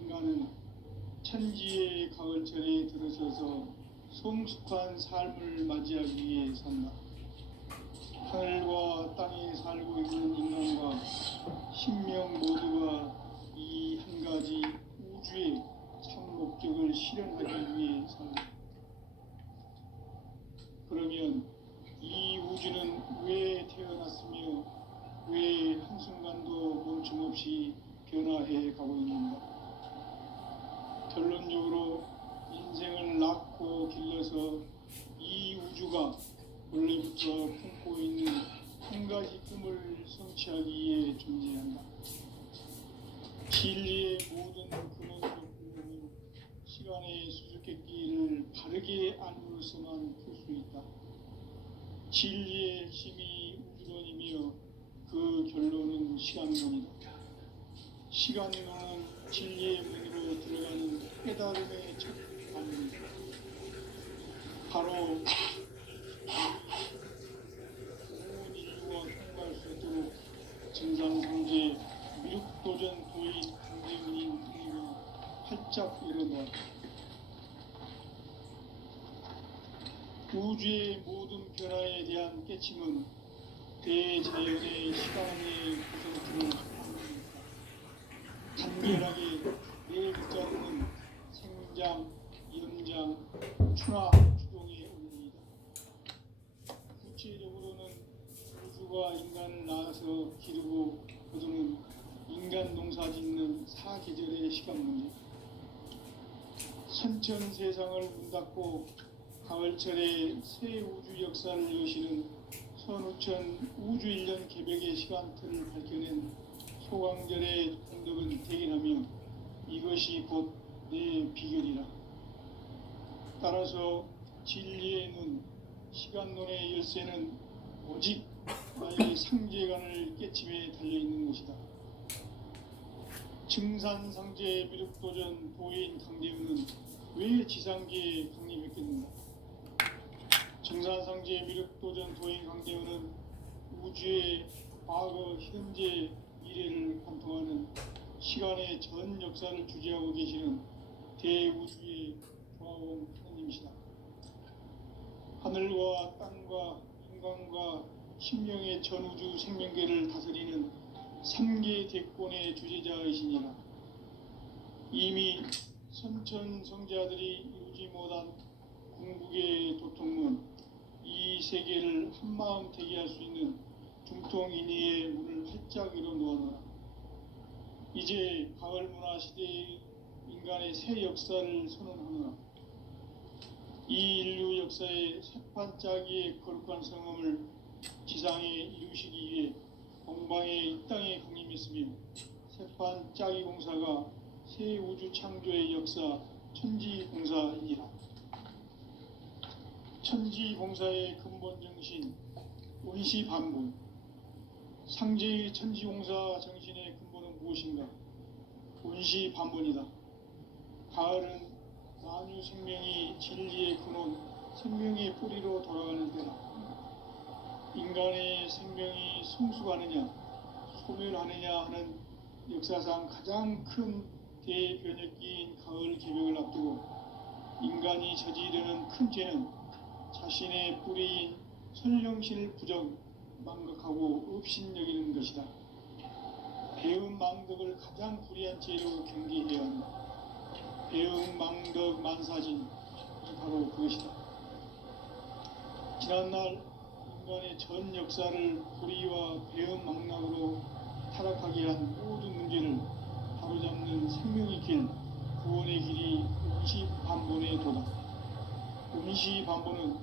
인간은 천지의 가을철에 들어서서 성숙한 삶을 맞이하기 위해 산다. 하늘과 땅에 살고 있는 인간과 신명 모두가 이 한 가지 우주의 참 목적을 실현하기 위해 산다. 그러면 이 우주는 왜 태어났으며 왜 한순간도 멈춤없이 변화해 가고 있는가? 결론적으로 인생을 낳고 길러서 이 우주가 원래부터 품고 있는 한 가지 꿈을 성취하기 위해 존재한다. 진리의 모든 근원적 궁금은 시간의 수수께끼를 바르게 알므로서만 풀 수 있다. 진리의 핵심이 우주론이며 그 결론은 시간론이다. 시간론은 진리의 문으로 들어가는 깨달음의 첫 단계이다. 바로 온 인류가 통과할 수 있도록 정상성제 미륵도전 도인 강제문인 등으로 활짝 열어놓았다. 우주의 모든 변화에 대한 깨침은 대자연의 시간의 구성틀을 간결하게 네 글자로는 생장, 연장, 추나, 추동의 원리이다. 구체적으로는 우주가 인간을 낳아서 기르고 거두는 인간 농사 짓는 사계절의 시간 문제, 선천 세상을 문 닫고 가을철에 새 우주 역사를 여시는 선우천 우주일년 개벽의 시간틀을 밝혀낸 소강절의 공덕을 대견하며 이것이 곧 내 비결이라. 따라서 진리의 눈, 시간론의 열쇠는 오직 나의 상제관을 깨침에 달려있는 것이다. 증산상제 미륵도전 도인 강대우는 왜 지상계에 강림했겠는가? 증산상제 미륵도전 도인 강대우는 우주의 과거, 현재, 미래를 관통하는 시간의 전 역사를 주재하고 계시는 대우주의 조화원 하나님이시다. 하늘과 땅과 인간과 신명의 전우주 생명계를 다스리는 3계 대권의 주재자이시니라. 이미 선천성자들이 이루지 못한 궁극의 도통문, 이 세계를 한마음 대기할 수 있는 중통인의의 문을 활짝 열어놓아노라. 이제 가을문화 시대의 인간의 새 역사를 선언하노라. 이 인류 역사의 새판짜기의 거룩한 성음을 지상에 이루시기 위해 동방에 이 땅에 강림했으며 새판짜기 공사가 새 우주 창조의 역사 천지공사이니라. 천지공사의 근본 정신 원시반본, 상제의 천지공사 정신의 근본은 무엇인가? 원시반본이다. 가을은 만유 생명이 진리의 근원, 생명의 뿌리로 돌아가는 때다. 인간의 생명이 성숙하느냐, 소멸하느냐 하는 역사상 가장 큰 대변혁기인 가을 개벽을 앞두고 인간이 저지르는 큰 죄는 자신의 뿌리인 선령신을 부정, 망각하고 업신여기는 것이다. 배은 망덕을 가장 불의한 죄로 경계해야 한다. 배은 망덕 만사진, 바로 그것이다. 지난날 인간의 전 역사를 불의와 배은 망락으로 타락하게 한 모든 문제를 바로잡는 생명의 길, 구원의 길이 원시반본의 도다. 원시반본은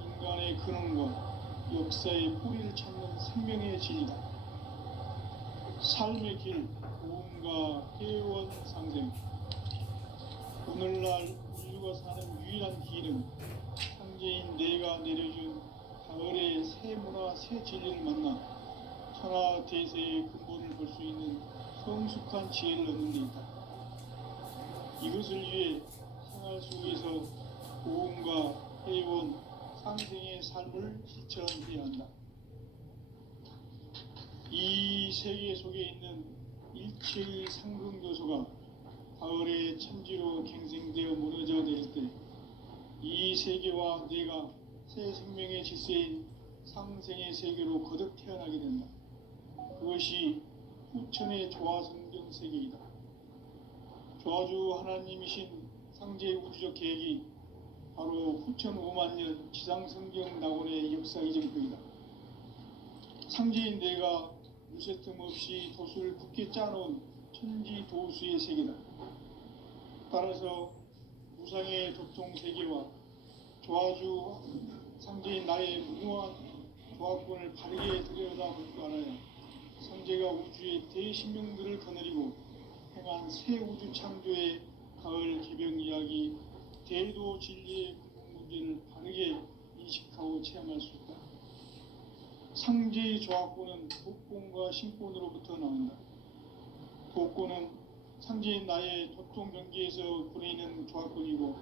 인간의 근원과 역사의 뿌리를 찾는 생명의 진리다. 삶의 길, 고음과 회원 상생. 오늘날 인류가 사는 유일한 길은 상제인 내가 내려준 가을의 새 문화, 새 진리를 만나 천하 대세의 근본을 볼 수 있는 성숙한 지혜를 얻는 데 있다. 이것을 위해 생활 속에서 고음과 회원, 상생의 삶을 실천해야 한다. 이 세계 속에 있는 일체의 상승교소가 가을 가을의 천지로 갱생되어 무너져 내릴 때 이 세계와 내가 새 생명의 질서인 상생의 세계로 거듭 태어나게 된다. 그것이 후천의 조화성경 세계이다. 조화주 하나님이신 상제의 우주적 계획이 바로 후천 5만 년 지상성경 낙원의 역사 이전표이다. 상제인 내가 무쇠틈 없이 돛을 굳게 짜놓은 천지 도수의 세계다. 따라서 무상의 도통 세계와 조화주 상제인 나의 무모한 조합권을 바르게 들여다볼 줄 알아야 상제가 우주의 대신명들을 거느리고 행한 새 우주 창조의 가을 개병 이야기, 대도 진리의 근본 문제를 바르게 인식하고 체험할 수 있다. 상제의 조합권은 독권과 신권으로부터 나온다. 독권은 상제인 나의 도통 경계에서 부리는 조합권이고,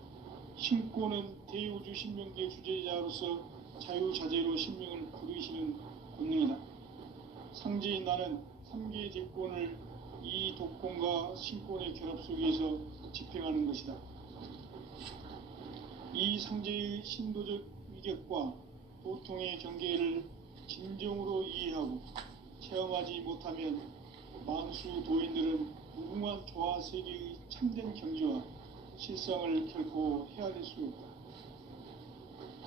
신권은 대우주 신명계 주제자로서 자유자재로 신명을 부르시는 권능이다. 상제인 나는 3개의 대권을 이 독권과 신권의 결합 속에서 집행하는 것이다. 이 상제의 신도적 위격과 도통의 경계를 진정으로 이해하고 체험하지 못하면 만수 도인들은 무궁한 조화 세계의 참된 경지와 실상을 결코 헤아릴 수 없다.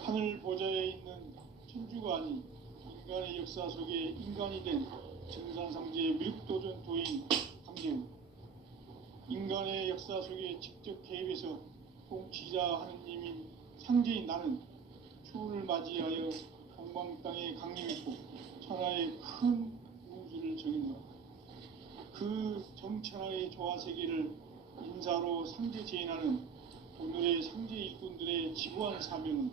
하늘 보좌에 있는 천주가 아닌 인간의 역사 속에 인간이 된 정산상제의 미륵도전 도인 강재우, 인간의 역사 속에 직접 개입해서 통치자 하느님인 상제인 나는 추운을 맞이하여 동방 땅에 강림했고 천하의 큰 우주를 정인다. 그 정천하의 조화세계를 인사로 상제 제인하는 오늘의 상제 일꾼들의 지구한 사명은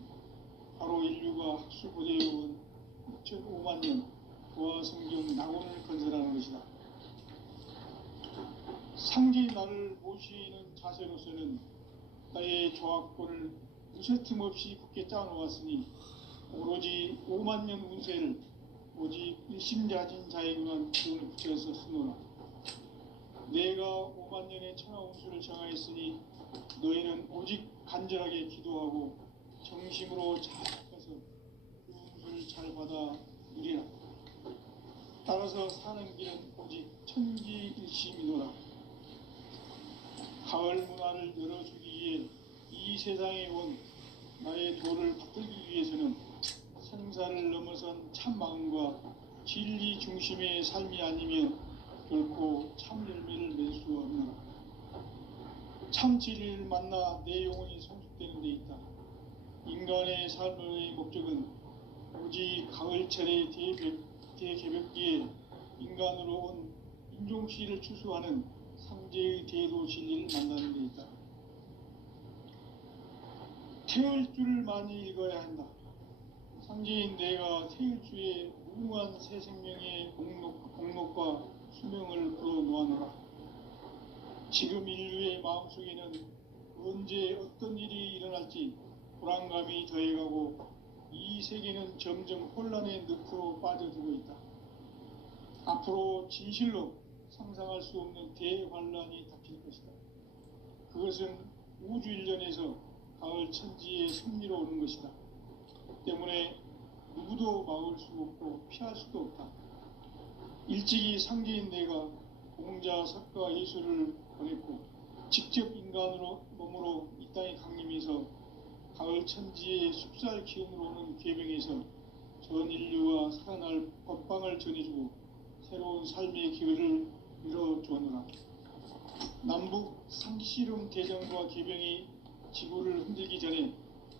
바로 인류가 학수고대해온 6,5만 년 조화성경 낙원을 건설하는 것이다. 상제의 나를 모시는 자세로서는 나의 조합권을 무쇠틈 없이 굳게 짜놓았으니 오로지 5만 년 운세를 오직 일심자진 자에게만 기운을 붙여서 쓰노라. 내가 5만 년의 천하 운수를 정하였으니 너희는 오직 간절하게 기도하고 정심으로 잘 해서 그 운수를 잘 받아 누리라. 따라서 사는 길은 오직 천지일심이노라. 가을 문화를 열어주기 위해 이 세상에 온 나의 도를 붙들기 위해서는 생사를 넘어선 참 마음과 진리 중심의 삶이 아니면 결코 참 열매를 맺을 수 없노라. 참 진리를 만나 내 영혼이 성숙되는 데 있다. 인간의 삶의 목적은 오직 가을철의 대개벽기에 인간으로 온 인종씨를 추수하는 상제의 대도 진리를 만나는 데 있다. 태을 줄을 많이 읽어야 한다. 상제인 내가 태일주의 무궁한 새 생명의 공록과 수명을 불어놓아노라. 지금 인류의 마음속에는 언제 어떤 일이 일어날지 불안감이 더해가고 이 세계는 점점 혼란의 늪으로 빠져들고 있다. 앞으로 진실로 상상할 수 없는 대환란이 닥칠 것이다. 그것은 우주 일전에서 가을 천지의 섭리로 오는 것이다. 때문에 누구도 막을 수 없고 피할 수도 없다. 일찍이 상제인 내가 공자, 석가, 예수를 보냈고 직접 인간으로 몸으로 이 땅에 강림해서 가을 천지의 숲살 기운으로 오는 계병에서 전 인류와 살아날 법방을 전해주고 새로운 삶의 기회를 열어주었노라. 남북 상씨름 대전과 계병이 지구를 흔들기 전에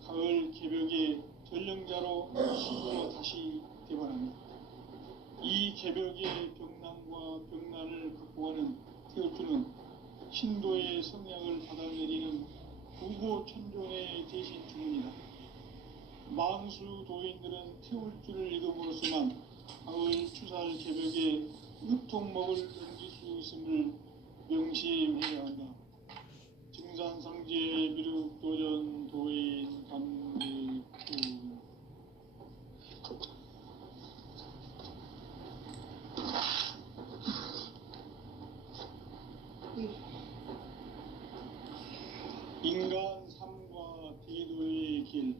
가을 개벽의 전령자로 신으로 다시 대발합니다. 이 개벽의 병난과 병난을 극복하는 태울주는 신도의 성향을 받아내리는 구고 천존의 대신 주문이다. 만수 도인들은 태울주를 읽음으로써만 가을 추살 개벽에 으통먹을 넘길 수 있음을 명시해야 한다. 증산상제 미륵도전 도인 감리구 인간 삶과 대도의 길,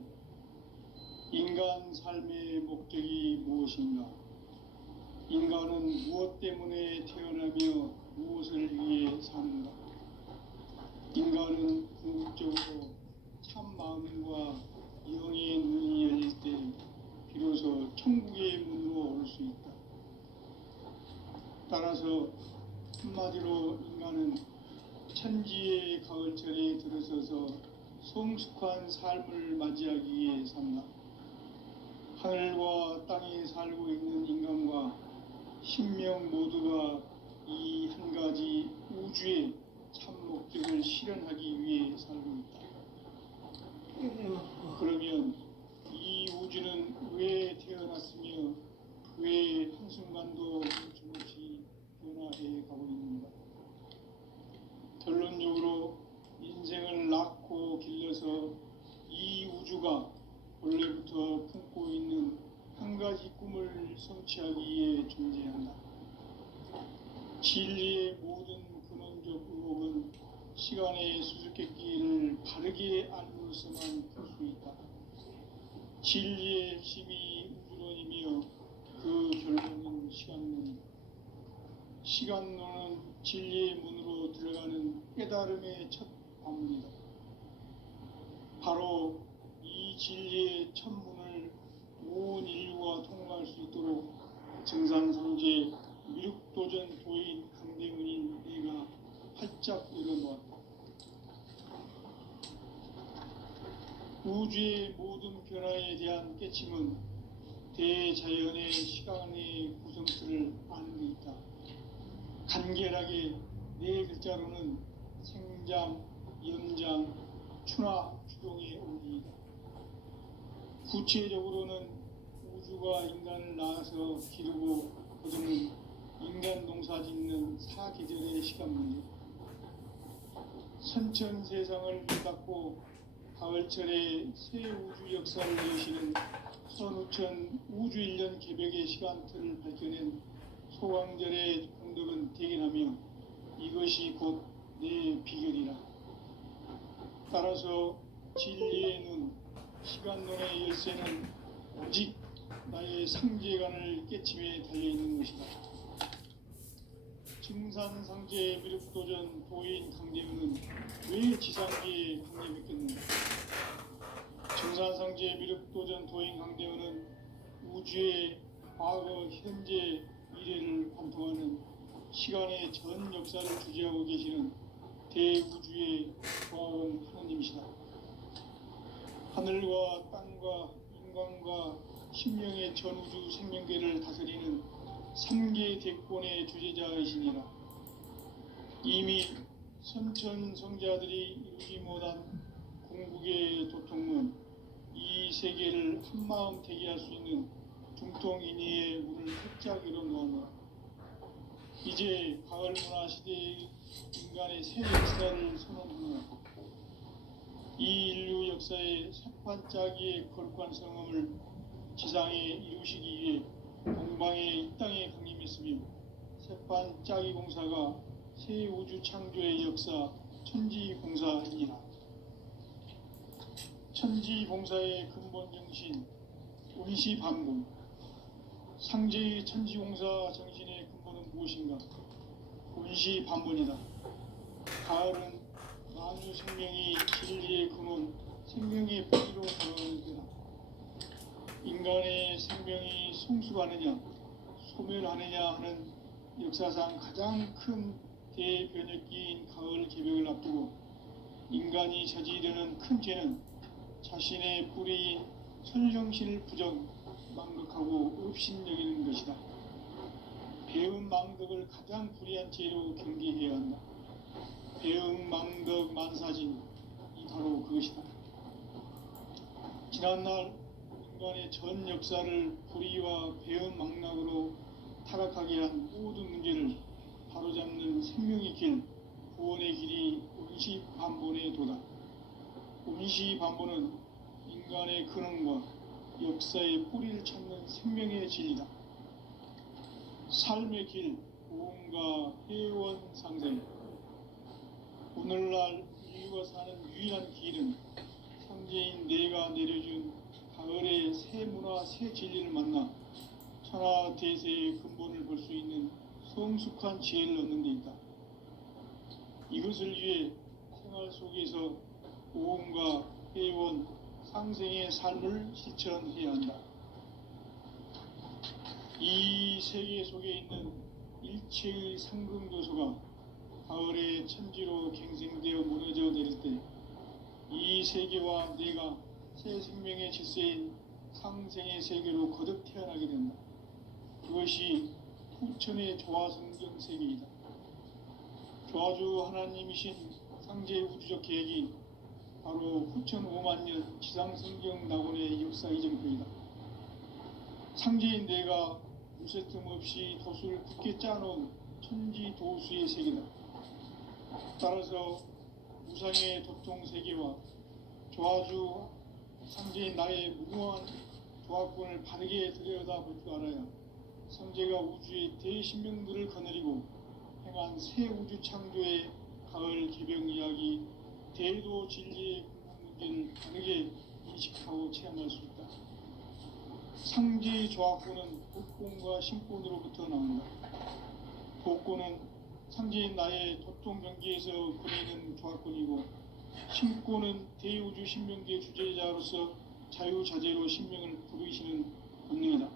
인간 삶의 목적이 무엇인가? 인간은 무엇 때문에 태어나며 무엇을 위해 사는가? 인간은 궁극적으로 참 마음과 영의 눈이 열릴 때 비로소 천국의 문으로 올 수 있다. 따라서 한마디로 인간은 천지의 가을철에 들어서서 성숙한 삶을 맞이하기 위해 산다. 하늘과 땅에 살고 있는 인간과 신명 모두가 이 한 가지 우주의 참 목적을 실현하기 위해 살고 있다. 그러면 이 우주는 왜 태어났으며 왜 한순간도 멈춤없이 변화해 가고 있는가? 결론적으로 인생을 낳고 길러서 이 우주가 원래부터 품고 있는 한 가지 꿈을 성취하기 위해 존재한다. 진리의 모든 근원적 의혹은 시간의 수수께끼를 바르게 알므로서만 풀 수 있다. 진리의 핵심이 우주론이며 그 결론은 시간론이다. 시간론은 진리의 문으로 들어가는 깨달음의 첫 방문이다. 바로 이 진리의 첫 문을 온 인류가 통과할 수 있도록 증산성제 미륵도전 도인 강대문인 내가 활짝 열어놓았다. 우주의 모든 변화에 대한 깨침은 대자연의 시간의 구성틀을 아는 데 있다. 간결하게 네 글자로는 생장, 연장, 추나 추동의 원리이다. 구체적으로는 우주가 인간을 낳아서 기르고 거두는 인간 농사 짓는 사계절의 시간 문제, 선천 세상을 닫고 가을철에 새 우주 역사를 여시는 선우천 우주 1년 개벽의 시간틀을 밝혀낸 소강절의 공덕은 대견하며 이것이 곧 내 비결이라. 따라서 진리의 눈, 시간론의 열쇠는 오직 나의 상제관을 깨침에 달려있는 것이다. 증산상제 미륵도전 도인 강대문은 왜 지상기에 강림했겠는가? 증산상제 미륵도전 도인 강대문은 우주의 과거, 현재, 미래를 관통하는 시간의 전 역사를 주재하고 계시는 대우주의 고아원 하나님이시다. 하늘과 땅과 인간과 신명의 전우주 생명계를 다스리는 3계 대권의 주재자이시니라. 이미 선천성자들이 이루지 못한 궁극의 도통문, 이 세계를 한마음 되게 할 수 있는 중통인의의 문을 활짝 열어놓았노라. 이제 가을 문화 시대의 인간의 새 역사를 선언하노라. 이 인류 역사의 새판짜기의 거룩한 성음을 지상에 이루시기 위해 동방에 이 땅에 강림했으며 새판짜기 공사가 새 우주 창조의 역사 천지공사이니라. 천지공사의 근본 정신 운시반본, 상제의 천지공사 정신의 근본은 무엇인가? 운시반본이다. 가을은 만유 생명이 진리의 근원, 생명의 뿌리로 돌아오는 때다. 인간의 생명이 성숙하느냐, 소멸하느냐 하는 역사상 가장 큰 대변혁기인 가을 개벽을 앞두고 인간이 저지르는 큰 죄는 자신의 뿌리인 선령신을 부정, 망극하고 업신여기는 것이다. 배은 망덕을 가장 불의한 죄로 경계해야 한다. 배은 망덕 만사진, 이 바로 그것이다. 지난날 인간의 전 역사를 불의와 배은 망락으로 타락하게 한 모든 문제를 바로잡는 생명의 길, 구원의 길이 운시반본의 도다. 운시반본은 인간의 근원과 역사의 뿌리를 찾는 생명의 진리다. 삶의 길, 고음과 회원 상생. 오늘날 이 태일주가 사는 유일한 길은 상제인 내가 내려준 가을의 새 문화 새 진리를 만나 천하 대세의 근본을 볼 수 있는 성숙한 지혜를 얻는 데 있다. 이것을 위해 생활 속에서 고음과 회원, 상생의 삶을 실천해야 한다. 이 세계 속에 있는 일체의 상근교소가 가을의 천지로 갱생되어 무너져 내릴 때 이 세계와 내가 새 생명의 질서인 상생의 세계로 거듭 태어나게 된다. 그것이 후천의 조화성경 세계이다. 조화주 하나님이신 상제의 우주적 계획이 바로 후천 5만 년 지상성경 낙원의 역사 이정표이다. 상제인 내가 무쇠 틈 없이 도수를 굳게 짜놓은 천지 도수의 세계다. 따라서 무상의 도통 세계와 조화주 상제인 나의 무궁한 조화권을 바르게 들여다볼 줄 알아야 상제가 우주의 대신명들을 거느리고 행한 새 우주 창조의 가을 개병 이야기 대도 진리의 근본 문제를 바르게 인식하고 체험할 수 있다. 상제의 조화권은 복권과 신권으로부터 나온다. 복권은 상제인 나의 도통 경기에서 보내는 조화권이고, 신권은 대우주 신명기의 주제자로서 자유자재로 신명을 부르시는 권능이다.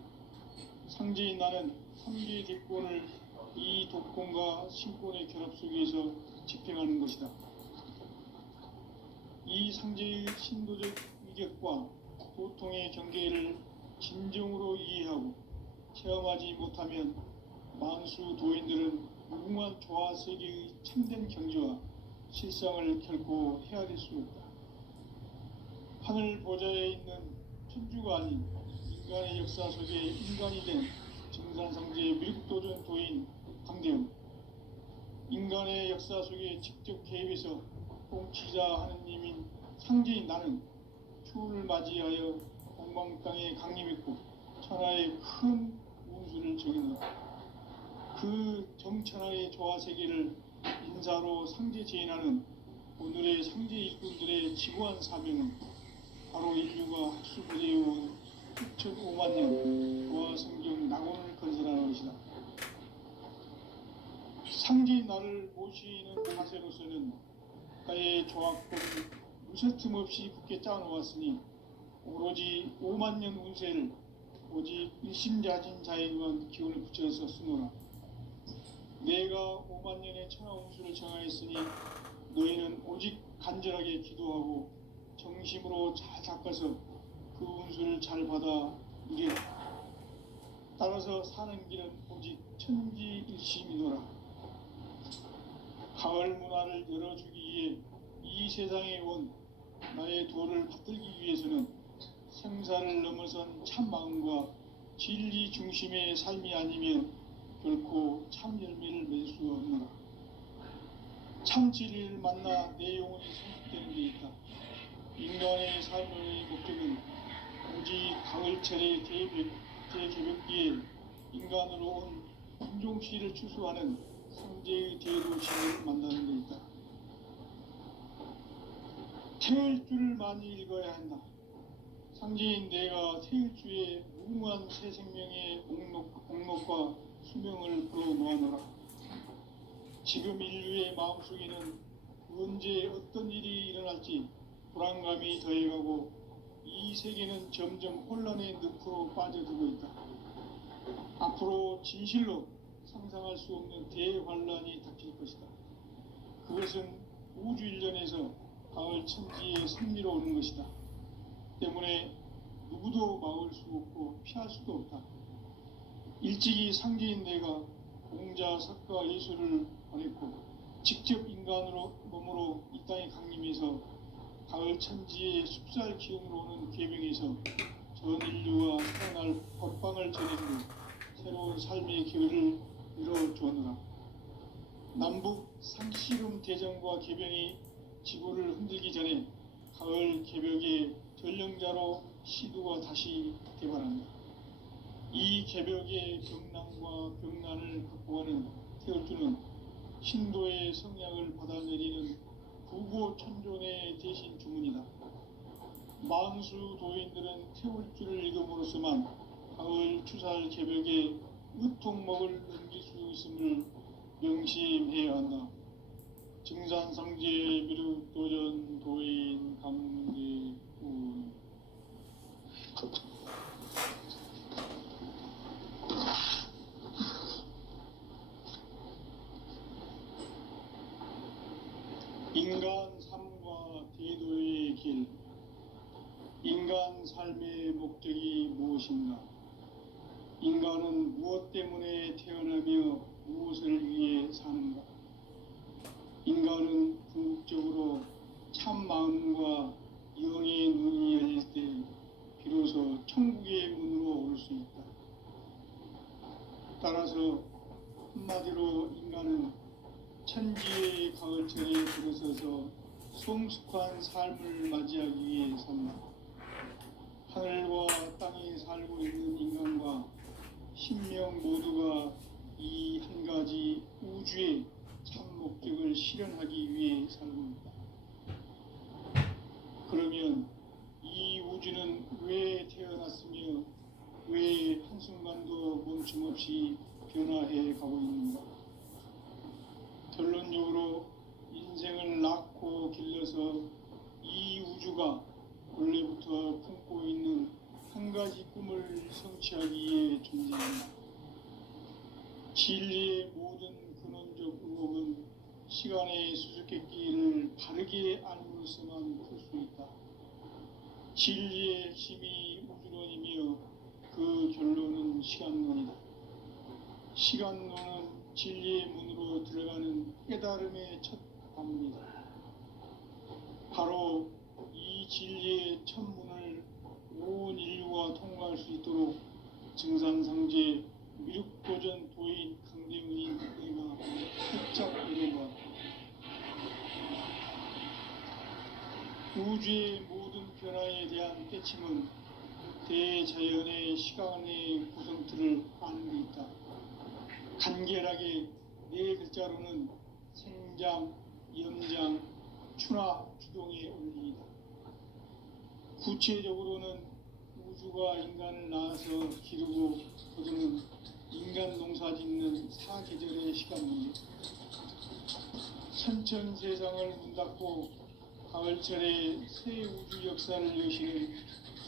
상제인 나는 3개의 대권을 이 독권과 신권의 결합 속에서 집행하는 것이다. 이 상제의 신도적 위격과 도통의 경계를 진정으로 이해하고 체험하지 못하면 만수 도인들은 무궁한 조화 세계의 참된 경지와 실상을 결코 헤아릴 수 없다. 하늘 보좌에 있는 천주가 아닌 인간의 역사 속에 인간이 된 정산상제의 미륵도전 도인 강대웅, 인간의 역사 속에 직접 개입해서 통치자 하느님인 상제인 나는 추운을 맞이하여 동방 땅에 강림했고 천하의 큰 운수를 정해놓았다. 그 정천하의 조화 세계를 인사로 상제 제인하는 오늘의 상제 일꾼들의 지구한 사명은 바로 인류가 학수부대해온 6,5만 년 조화 성경 낙원을 건설하는 것이다. 상제인 나를 모시는 자세로서는 가의 조화권을 무쇠틈 없이 굳게 짜놓았으니 오로지 5만 년 운세를 오직 일심자진 자에게만 기운을 붙여서 쓰노라. 내가 5만 년의 천하 운수를 정하였으니 너희는 오직 간절하게 기도하고 정심으로 잘 닦아서 그 운수를 잘 받아 누리라. 따라서 사는 길은 오직 천지일심이노라. 가을 문화를 열어주기 위해 이 세상에 온 나의 도를 받들기 위해서는 생사를 넘어선 참마음과 진리 중심의 삶이 아니면 결코 참 열매를 맺을 수 없노라. 참 진리를 만나 내 영혼이 성숙되는 데 있다. 인간의 삶의 목적은 오직 가을철의 대개벽기에 인간으로 온 인종씨를 추수하는 상제의 대도시를 만나는 데 있다. 태일주를 많이 읽어야 한다. 상제인 내가 태일주의 무궁한 새 생명의 옥록과 수명을 불어놓아노라. 지금 인류의 마음속에는 언제 어떤 일이 일어날지 불안감이 더해가고 이 세계는 점점 혼란의 늪으로 빠져들고 있다. 앞으로 진실로 상상할 수 없는 대환란이 닥칠 것이다. 그것은 우주 일련에서 가을 천지의 승리로 오는 것이다. 때문에 누구도 막을 수 없고 피할 수도 없다. 일찍이 상제인 내가 공자, 석가, 예술을 보냈고 직접 인간으로 몸으로 이 땅에 강림해서 가을 천지의 숲살 기운으로 오는 계명에서 전 인류와 살아날 법방을 전해주고 새로운 삶의 기회를 이뤄주었노라. 남북 상씨름 대전과 개병이 지구를 흔들기 전에 가을 개벽의 전령자로 시두가 다시 개발한다. 이 개벽의 경난과 병난을 극복하는 태울주는 신도의 성량을 받아내리는 부고 천존의 대신 주문이다. 만수 도인들은 태울 줄을 읽음으로써만 가을 추살 개벽에 으통먹을 넘길 수 있음을 명심해야 한다. 증산상제 미륵도전 도인 강대훈. 인간 삶과 대도의 길. 인간 삶의 목적이 무엇인가? 인간은 무엇 때문에 태어나며 무엇을 위해 사는가? 인간은 궁극적으로 참 마음과 영의 눈이 열릴 때 비로소 천국의 문으로 올 수 있다. 따라서 한마디로 인간은 천지의 가을철에 들어서서 성숙한 삶을 맞이하기 위해 산다. 하늘과 땅에 살고 있는 인간과 신명 모두가 이 한 가지 우주의 참 목적을 실현하기 위해 살고 있다. 그러면 이 우주는 왜 태어났으며 왜 한순간도 멈춤없이 변화해 가고 있는가? 결론적으로 인생을 낳고 길러서 이 우주가 원래부터 품고 있는 한 가지 꿈을 성취하기 위해 존재한다. 진리의 모든 근원적 의혹은 시간의 수수께끼를 바르게 알므로서만 풀 수 있다. 진리의 핵심이 우주론이며 그 결론은 시간론이다. 시간론은 진리의 문으로 들어가는 깨달음의 첫 관문이다. 바로 이 진리의 첫 문을 온 인류가 통과할 수 있도록 증산상제 미륵도전 도인 강대훈인 내가 살짝 이뤄보았다. 우주의 모든 변화에 대한 깨침은 대자연의 시간의 구성틀을 아는 데 있다. 간결하게 네 글자로는 생장, 염장, 추나 주동의 원리이다. 구체적으로는 우주가 인간을 낳아서 기르고 거두는 인간 농사 짓는 사계절의 시간 문제. 천천 세상을 문 닫고 가을철에 새 우주 역사를 여시는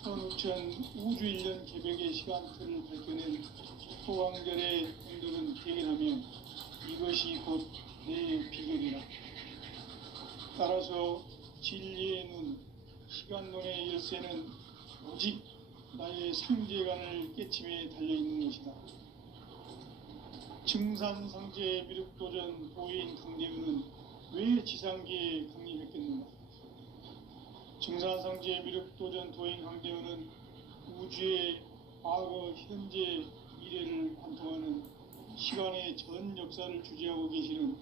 선우천 우주 1년 개벽의 시간틀을 밝혀낸 소강절의 행동은 대견하며 이것이 곧 내 비결이라. 따라서 진리의 눈, 시간론의 열쇠는 오직 나의 상제관을 깨침에 달려있는 것이다. 증산상제 미륵도전 도인 강대훈은 왜 지상계에 강림했겠는가? 증산상제 미륵도전 도인 강대훈은 우주의 과거, 현재, 미래를 관통하는 시간의 전 역사를 주재하고 계시는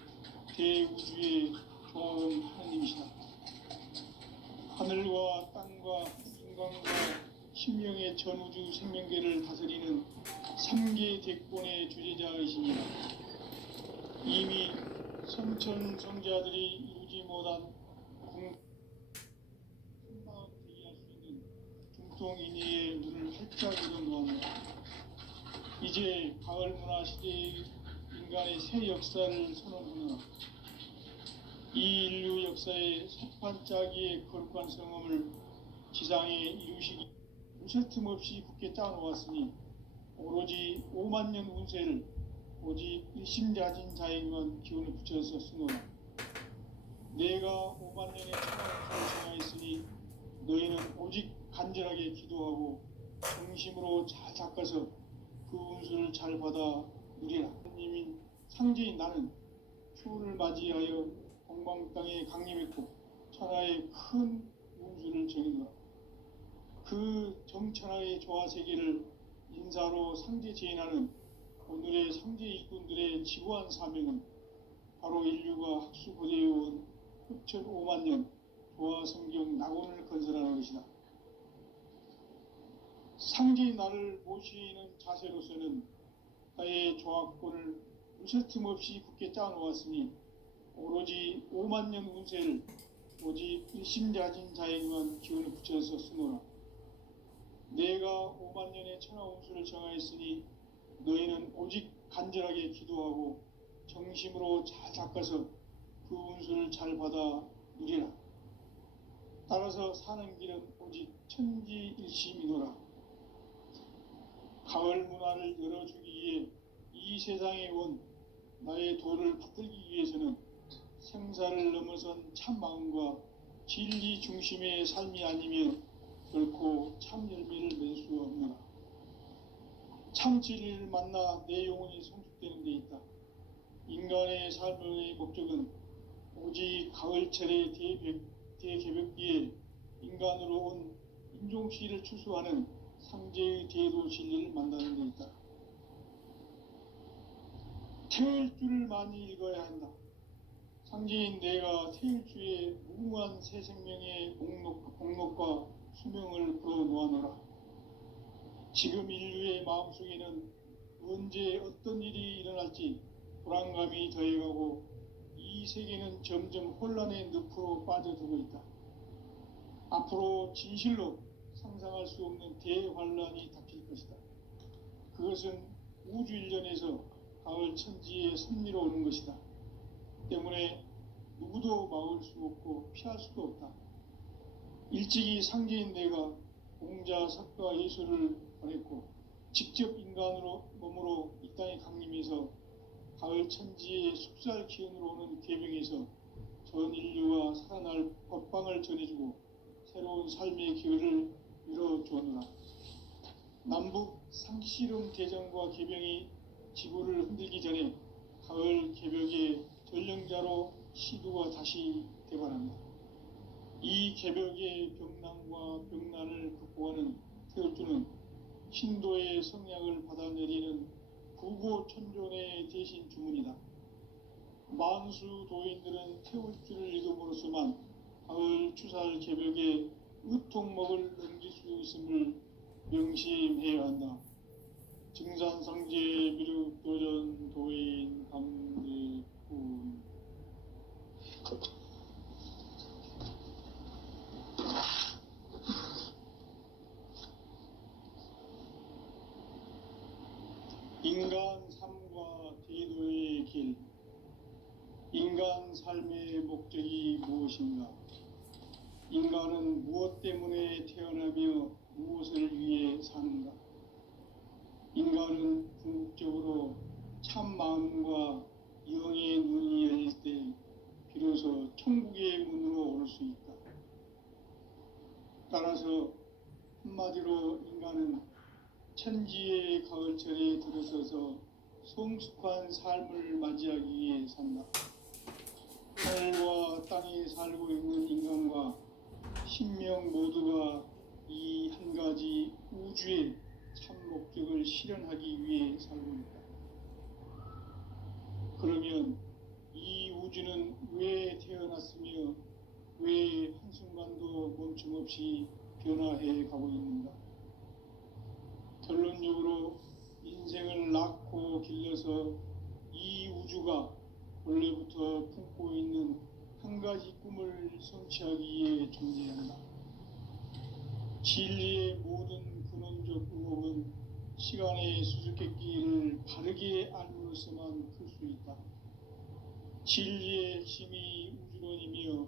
대우주의 조화원 하느님이시다. 하늘과 땅과 인간과 신명의 전우주 생명계를 다스리는 3계 대권의 주재자이시니라. 이미 선천성자들이 이루지 못한 풍마음 대기할 수 있는 중통인의의 문을 활짝 열어놓았다. 이제 가을 문화 시대의 인간의 새 역사를 선언하며 이 인류 역사의 섭판짜기의 거룩한 성험을 지상에 이루시기 무쇠 틈 없이 굳게 짜놓았으니 오로지 5만 년 운세를 오직 일심자진 자에게만 기운을 붙여서 쓰노라. 내가 5만 년의 천하역사를 정하였으니 너희는 오직 간절하게 기도하고 정심으로 잘 닦아서 그 운수를 잘 받아 누리라. 하느님인 상제인 나는 추운을 맞이하여 동방 땅에 강림했고 천하의 큰 운수를 정해노라. 그 정천하의 조화세계를 인사로 상제 제인하는 오늘의 상제 일꾼들의 지구한 사명은 바로 인류가 학수고대해온 흡천 5만 년 조화성경 낙원을 건설하는 것이다. 상제의 나를 모시는 자세로서는 나의 조합권을 무쇠 틈 없이 굳게 짜놓았으니 오로지 5만 년 운세를 오직 일심자진 자에게만 기운을 붙여서 쓰노라. 내가 5만 년의 천하 운수를 정하였으니 너희는 오직 간절하게 기도하고 정심으로 잘 닦아서 그 운수를 잘 받아 누리라. 따라서 사는 길은 오직 천지일심이노라. 가을 문화를 열어주기 위해 이 세상에 온 나의 도를 받들기 위해서는 생사를 넘어선 참 마음과 진리 중심의 삶이 아니면 결코 참 열매를 맺을 수 없노라. 참 진리를 만나 내 영혼이 성숙되는 데 있다. 인간의 삶의 목적은 오직 가을철의 대개벽기에 인간으로 온 인종시를 추수하는 상제의 대도 진리를 만나는 데 있다. 태일주를 많이 읽어야 한다. 상제인 내가 태일주의 무궁한 새 생명의 목록과 수명을 풀어놓아노라. 지금 인류의 마음속에는 언제 어떤 일이 일어날지 불안감이 더해가고 이 세계는 점점 혼란의 늪으로 빠져들고 있다. 앞으로 진실로 상상할 수 없는 대환란이 닥칠 것이다. 그것은 우주 일전에서 가을 천지의 섭리로 오는 것이다. 때문에 누구도 막을 수 없고 피할 수도 없다. 일찍이 상제인 내가 공자, 석가, 예수를 보냈고 직접 인간으로 몸으로 이 땅에 강림해서 가을 천지의 숙살 기운으로 오는 계명에서 전 인류가 살아날 법방을 전해주고 새로운 삶의 기회를 열어주었노라. 남북 상씨름 대전과 계병이 지구를 흔들기 전에 가을 개벽의 전령자로 시두가 다시 대발한다. 이 개벽의 병난과 병난을 극복하는 태울주는 신도의 성약을 받아내리는 부고천존의 대신 주문이다. 만수 도인들은 태울주를 읽음으로써만 가을 추살 개벽의 의통목을 넘길 수 있음을 명심해야 한다. 증산상제 미륵도전 도인 감대군. 인간 삶과 대도의 길. 인간 삶의 목적이 무엇인가? 인간은 무엇 때문에 태어나며 무엇을 위해 사는가? 인간은 궁극적으로 참 마음과 영의 눈이 열릴 때 비로소 천국의 문으로 올 수 있다. 따라서 한마디로 인간은 천지의 가을철에 들어서서 성숙한 삶을 맞이하기 위해 산다. 하늘과 땅에 살고 있는 인간과 신명 모두가 이 한 가지 우주의 참 목적을 실현하기 위해 살고 있다. 그러면 이 우주는 왜 태어났으며 왜 한순간도 멈춤없이 변화해 가고 있는가? 결론적으로 인생을 낳고 길러서 이 우주가 원래부터 품고 있는 한 가지 꿈을 성취하기 위해 존재한다. 진리의 모든 근원적 의혹은 시간의 수수께끼를 바르게 알므로서만 풀 수 있다. 진리의 핵심이 우주론이며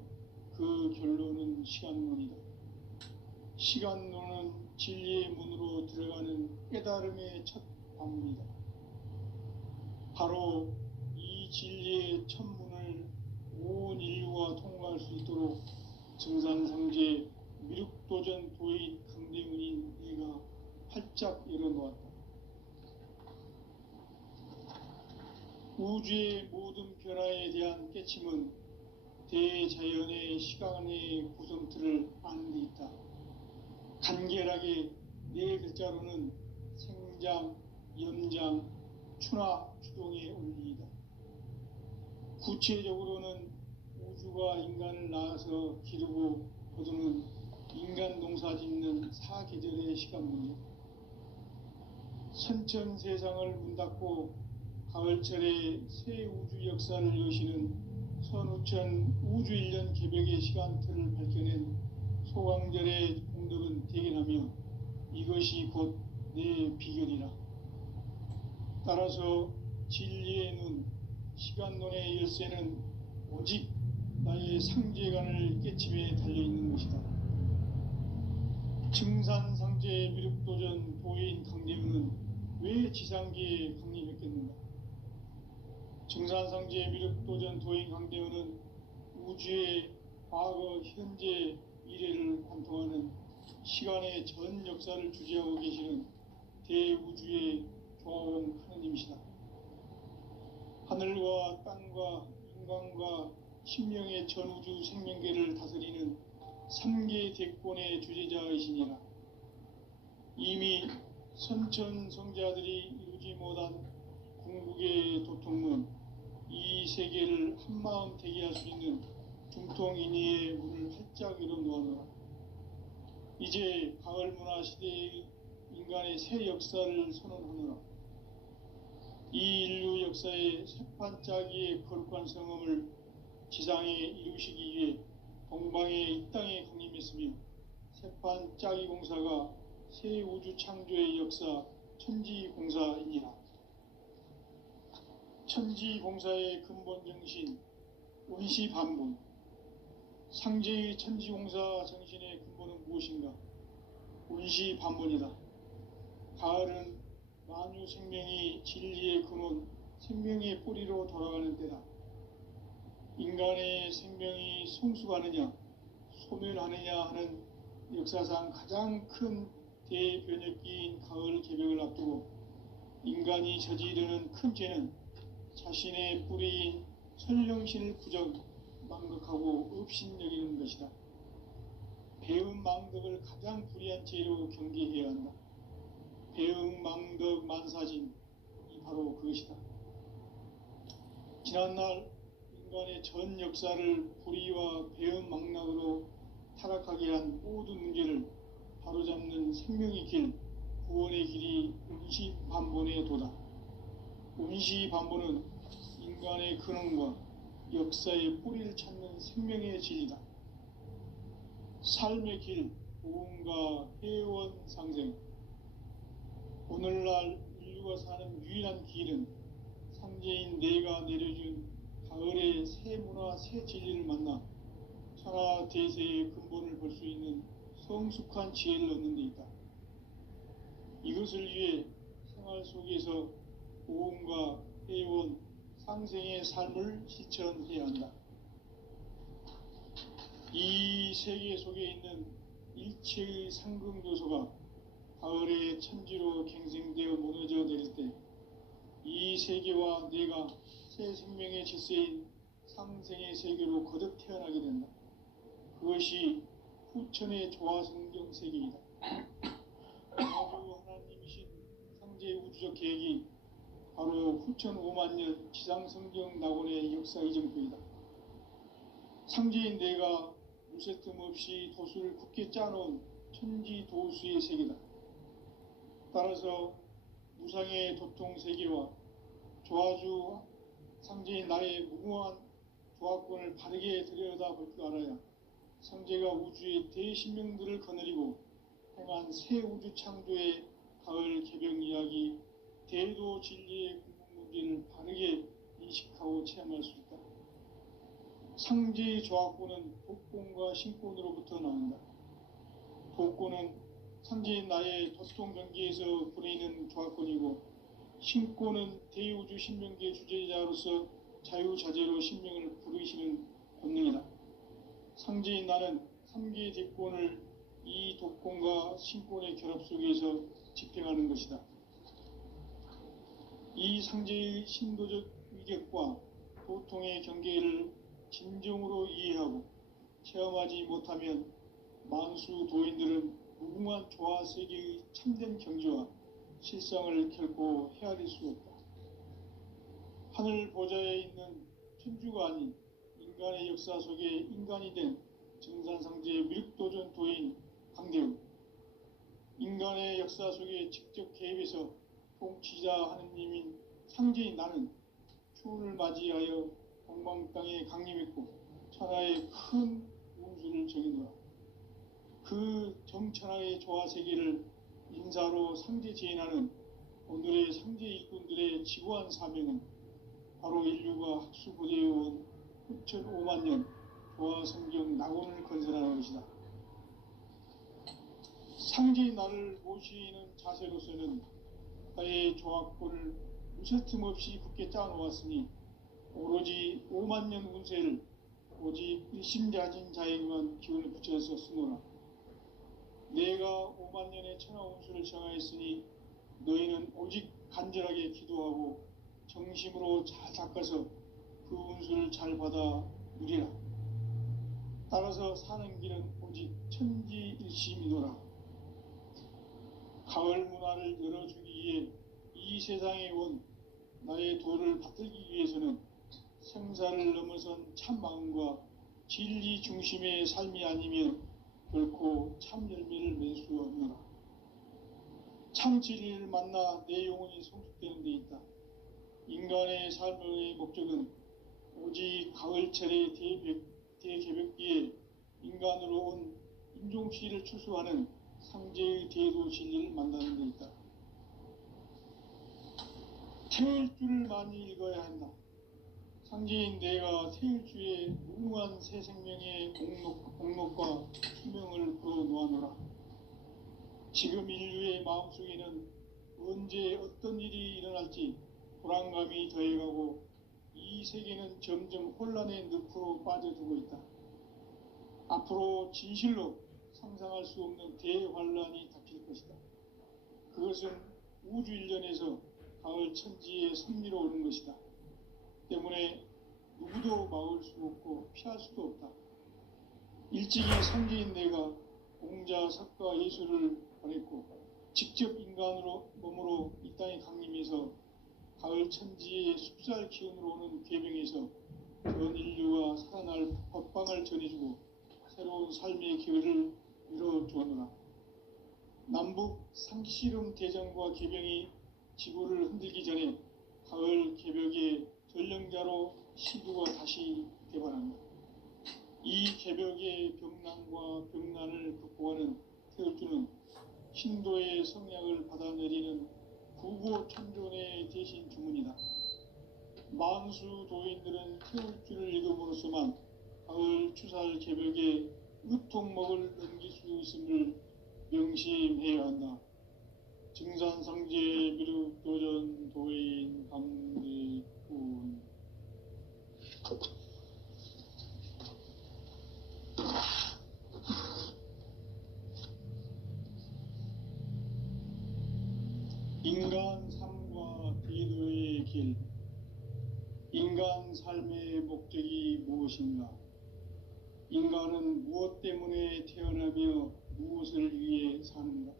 그 결론은 시간론이다. 시간론은 진리의 문으로 들어가는 깨달음의 첫 방문이다. 바로 이 진리의 첫 문을 온 인류가 통과할 수 있도록 증산상제 미륵도전 도인 강대문인 내가 활짝 열어놓았다. 우주의 모든 변화에 대한 깨침은 대자연의 시간의 구성틀을 아는 데 있다. 간결하게 네 글자로는 생장, 염장, 추나, 추동의 원리이다. 구체적으로는 우주가 인간을 낳아서 기르고 거두는 인간 농사 짓는 사계절의 시간문이다. 선천 세상을 문 닫고 가을철에 새 우주 역사를 여시는 선우천 우주일년 개벽의 시간틀을 밝혀낸 소강절의 공덕은 대견하며 이것이 곧 내 비결이라. 따라서 진리의 눈, 시간론의 열쇠는 오직 나의 상제관을 깨침에 달려있는 것이다. 증산상제 미륵도전 도인 강대우는 왜 지상계에 강림했겠는가? 증산상제 미륵도전 도인 강대우는 우주의 과거, 현재, 미래를 관통하는 시간의 전 역사를 주재하고 계시는 대우주의 조화원 하느님이시다. 하늘과 땅과 인간과 신명의 전우주 생명계를 다스리는 3계 대권의 주재자이시니라. 이미 선천성자들이 이루지 못한 궁극의 도통문, 이 세계를 한마음 되게 할 수 있는 중통인의의 문을 활짝 열어놓아노라. 이제 가을 문화 시대의 인간의 새 역사를 선언하노라. 이 인류 역사의 새판짜기의 거룩한 성음을 지상에 이루시기 위해 동방의 이 땅에 강림했으며 새판짜기 공사가 새 우주 창조의 역사 천지공사이니라. 천지공사의 근본 정신 운시반분. 상제의 천지공사 정신의 근본은 무엇인가? 운시반분이다. 가을은 만유 생명이 진리의 근원, 생명의 뿌리로 돌아가는 때다. 인간의 생명이 성숙하느냐, 소멸하느냐 하는 역사상 가장 큰 대변혁기인 가을 개벽을 앞두고 인간이 저지르는 큰 죄는 자신의 뿌리인 설령신을 부정, 망극하고 업신여기는 것이다. 배음 망덕을 가장 불의한 죄로 경계해야 한다. 배음 망덕 만사진이 바로 그것이다. 지난날 인간의 전 역사를 불의와 배음 망락으로 타락하게 한 모든 문제를 바로잡는 생명의 길, 구원의 길이 운시반본의 도다. 운시반본은 인간의 근원과 역사의 뿌리를 찾는 생명의 진리다. 삶의 길, 보험과 회원 상생. 오늘날 인류가 사는 유일한 길은 상제인 내가 내려준 가을의 새 문화, 새 진리를 만나 천하 대세의 근본을 볼 수 있는 성숙한 지혜를 얻는 데 있다. 이것을 위해 생활 속에서 보험과 회원, 상생의 삶을 실천해야 한다. 이 세계 속에 있는 일체의 상극 요소가 가을의 천지로 갱생되어 무너져 내릴 때 이 세계와 내가 새 생명의 질서인 상생의 세계로 거듭 태어나게 된다. 그것이 후천의 조화성경 세계이다. 아주 하나님이신 상제 우주적 계획이 바로 후천 5만년 지상성경 낙원의 역사 이정표이다. 상제인 내가 물새 틈 없이 도수를 굳게 짜놓은 천지도수의 세계다. 따라서 무상의 도통 세계와 조화주 상제인 나의 무궁한 조화권을 바르게 들여다볼 줄 알아야 상제가 우주의 대신명들을 거느리고 행한 새 우주 창조의 가을 개벽 이야기, 대도 진리의 궁극 문제를 바르게 인식하고 체험할 수 있다. 상제의 조화권은 독권과 신권으로부터 나온다. 독권은 상제인 나의 도통 경계에서 부리는 조화권이고, 신권은 대우주 신명계 주제자로서 자유자재로 신명을 부르시는 권능이다. 상제인 나는 3계 대권을 이 독권과 신권의 결합 속에서 집행하는 것이다. 이 상제의 신도적 위격과 도통의 경계를 진정으로 이해하고 체험하지 못하면 만수 도인들은 무궁한 조화세계의 참된 경지와 실상을 결코 헤아릴 수 없다. 하늘 보좌에 있는 천주가 아닌 인간의 역사 속에 인간이 된 증산상제 미륵도전 도인 강대우. 인간의 역사 속에 직접 개입해서 통치자 하느님인 상제인 나는 추운을 맞이하여 동방 땅에 강림했고 천하의 큰 운수를 정해놓아 그 정천하의 조화 세계를 인사로 상제 제인하는 오늘의 상제 일꾼들의 지고한 사명은 바로 인류가 학수고대해온 6,5만 년 조화 성경 낙원을 건설하는 것이다. 상제의 나를 모시는 자세로서는 나의 조합권을 무쇠틈 없이 굳게 짜놓았으니 오로지 5만 년 운세를 오직 일심자진 자에게만 기운을 붙여서 쓰노라. 내가 5만 년의 천하 운수를 정하였으니 너희는 오직 간절하게 기도하고 정심으로 잘 닦아서 그 운수를 잘 받아 누리라. 따라서 사는 길은 오직 천지일심이노라. 가을 문화를 열어주기 위해 이 세상에 온 나의 도를 받들기 위해서는 생사를 넘어선 참 마음과 진리 중심의 삶이 아니면 결코 참 열매를 맺을 수 없노라. 참 진리를 만나 내 영혼이 성숙되는 데 있다. 인간의 삶의 목적은 오직 가을철의 대개벽기에 인간으로 온 인종시를 추수하는 상제의 대도 진리를 만나는 데 있다. 태일주를 많이 읽어야 한다. 상제인 내가 태일주의 무궁한 새 생명의 목록과 수명을 풀어놓아노라. 지금 인류의 마음속에는 언제 어떤 일이 일어날지 불안감이 더해가고 이 세계는 점점 혼란의 늪으로 빠져들고 있다. 앞으로 진실로 상상할 수 없는 대환란이 닥칠 것이다. 그것은 우주 일련에서 가을 천지에 선미로 오는 것이다. 때문에 누구도 막을 수 없고 피할 수도 없다. 일찍이 상제인 내가 공자, 석가, 예수를 보냈고 직접 인간으로 몸으로 이 땅에 강림해서 가을 천지의 숲살 기운으로 오는 궤병에서 전 인류가 살아날 법방을 전해주고 새로운 삶의 기회를 이뤄주었노라. 남북 상씨름 대전과 궤병이 지구를 흔들기 전에 가을 개벽의 전령자로 시두가 다시 개발한다. 이 개벽의 병난과 병난을 극복하는 태울주는 신도의 성약을 받아내리는 구고천존의 대신 주문이다. 만수 도인들은 태울주를 읽음으로써만 가을 추살 개벽의 으통목을 넘길 수 있음을 명심해야 한다. 증산상제 미륵도전 도인 강대군. 인간 삶과 대도의 길. 인간 삶의 목적이 무엇인가? 인간은 무엇 때문에 태어나며 무엇을 위해 사는가?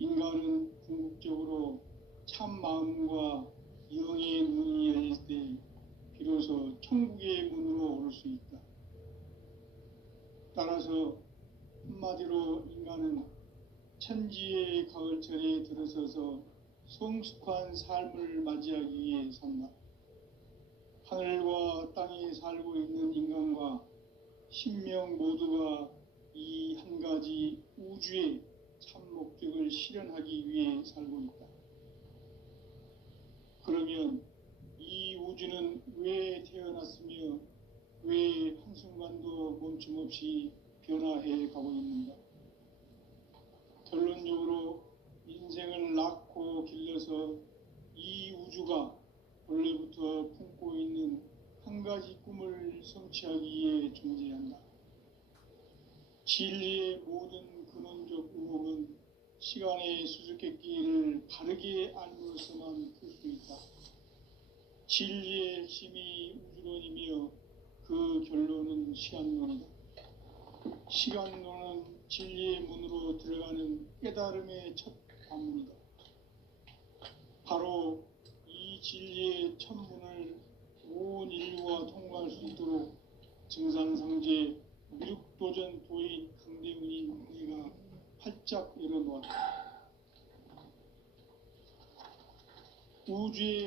인간은 궁극적으로 참 마음과 영의 문이 열릴 때 비로소 천국의 문으로 올 수 있다. 따라서 한마디로 인간은 천지의 가을철에 들어서서 성숙한 삶을 맞이하기 위해 산다. 하늘과 땅에 살고 있는 인간과 신명 모두가 이 한 가지 우주의 참 목적을 실현하기 위해 살고 있다. 그러면 이 우주는 왜 태어났으며 왜 한순간도 멈춤없이 변화해 가고 있는가? 결론적으로 인생을 낳고 길러서 이 우주가 원래부터 품고 있는 한 가지 꿈을 성취하기 위해 존재한다. 진리의 모든 근원적 의혹은 시간의 수수께끼를 바르게 알므로서만 풀 수 있다. 진리의 핵심이 우주론이며 그 결론은 시간론이다. 시간론은 진리의 문으로 들어가는 깨달음의 첫 관문이다. 바로 이 진리의 첫 문을 온 인류가 통과할 수 있도록 증산상제 미륵도전 도인 강대훈인 내가 활짝 열어놓았다. 우주의